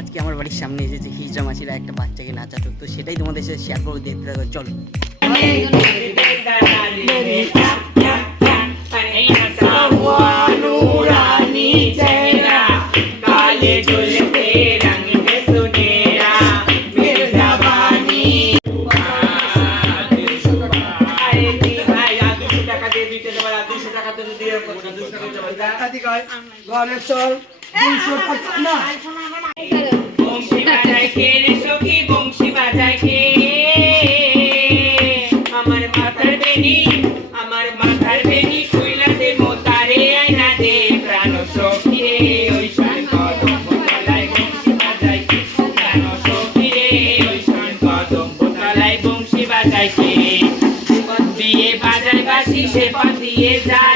আজকে আমার বাড়ির সামনে এসেছে হিজড়া মাছিরা একটা বাচ্চাকে নাচাতো, তো সেটাই তোমাদের সাথে শেয়ার করব দেখতে থাকো, চলো। আর দুশো টাকা তো দিয়ে দুশো টাকা দেবো ঘরে চল দুশো না। বংশী বাজায় কে রে সখী বংশী বাজায় কে আমার মাথার বেনি আমার মাথার বেনি কইলা দে মোতারে আইনা দে প্রাণ সখী রে ওই শান কদম বংশী বাজায় কে প্রাণ সখী রে ওই শান কদম বংশী বাজায় কে পথ দিয়ে বাজায় বাসি সে পথ দিয়ে যায়।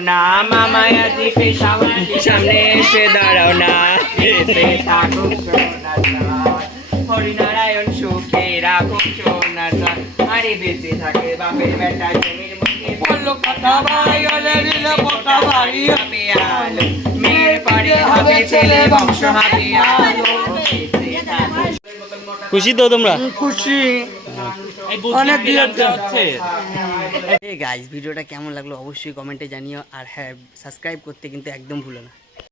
করো না মামায় আজি সামনে এসে দাঁড়াও না। হরিনারায়ণ সুখে রাখো সোনার আরে বেঁচে থাকে বাপের বেটা জমির মুখে বলল, কথা ভাই হলে পরে হবে ছেলে বংশ হবে খুশি তো তোমরা? খুশি। অনেক গাইজ ভিডিওটা কেমন লাগল অবশ্যই কমেন্টে জানিও। আর হ্যাঁ সাবস্ক্রাইব করতে কিন্তু একদম ভুলো না।